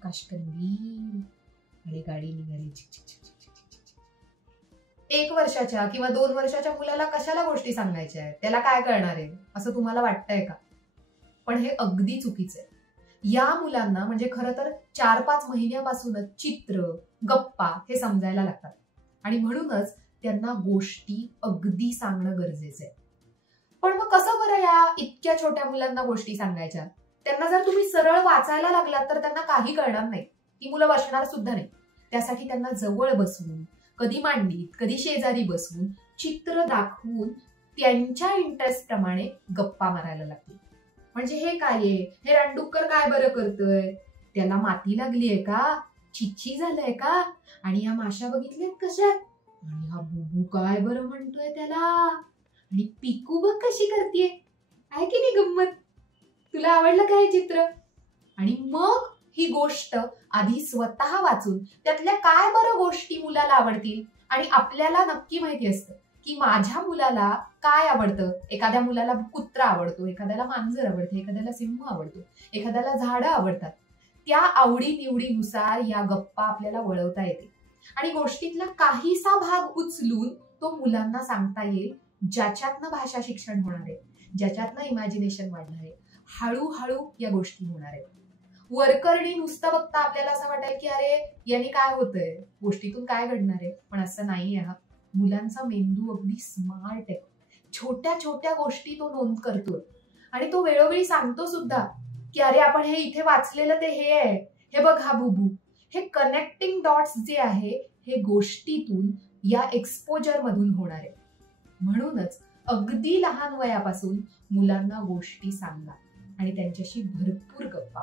आकाशकंदील आणि गाडी निघाली. 1 वर्षाच्या किंवा 2 वर्षाच्या मुलाला कशाला गोष्टी सांगायच्या आहेत, त्याला काय कळणार आहे असं तुम्हाला वाटतंय का? पण हे अगदी चुकीचं आहे. या मुलांना म्हणजे खरं तर 4-5 महिन्यापासूनच चित्र, गप्पा हे समजायला लागतात आणि म्हणूनच त्यांना गोष्टी अगदी सांगणं गरजेचं आहे. पण मग कसं बरं या इतक्या छोट्या मुलांना गोष्टी सांगायच्या? त्यांना जर तुम्ही सरळ वाचायला लागलात तर त्यांना काही कळणार नाही, ती मुलं वाचणार सुद्धा नाही. त्यासाठी त्यांना जवळ बसवून, कधी मांडीत, कधी शेजारी बसवून, चित्र दाखवून त्यांच्या इंटरेस्ट प्रमाणे गप्पा मारायला लागतील. म्हणजे हे काय आहे, हे रानडुक्कर काय बरं करतोय, त्याला माती लागलीये का, चिच्ची झालंय का, आणि या माशा बघितल्यात कशा, आणि हा बुबू काय बरं म्हणतोय त्याला, आणि पिकू बघ कशी करतेय, आहे की नाही गंमत, तुला आवडलं का हे चित्र? आणि मग ही गोष्ट आधी स्वतः वाचून त्यातल्या काय बरं गोष्टी मुलाला आवडतील. आणि आपल्याला नक्की माहिती असतं की माझ्या मुलाला काय आवडतं. एखाद्या मुलाला कुत्रा आवडतो, एखाद्याला मांजर आवडते, एखाद्याला सिंह आवडतो, एखाद्याला झाडं आवडतात. त्या आवडी निवडीनुसार या गप्पा आपल्याला वळवता येते आणि गोष्टीतला काहीसा भाग उचलून तो मुलांना सांगता येईल, ज्याच्यातनं भाषा शिक्षण होणार आहे, ज्याच्यातनं इमॅजिनेशन वाढणार आहे, हळूहळू या गोष्टी होणार आहेत. वरकरणी नुसतं बघता आपल्याला असं वाटेल की अरे यांनी काय होतंय, गोष्टीतून काय घडणार आहे, पण असं नाही आहे. मुलांचा मेंदू अगदी स्मार्ट आहे. छोट्या छोट्या गोष्टी तो नोंद करतोय आणि तो वेळोवेळी सांगतो सुद्धा की अरे आपण हे इथे वाचलेलं ते हे आहे, हे बघ हा बुबू. हे कनेक्टिंग डॉट्स जे आहे हे गोष्टीतून या एक्सपोजर मधून होणार आहे. म्हणूनच अगदी लहान वयापासून मुलांना गोष्टी सांगा आणि त्यांच्याशी भरपूर गप्पा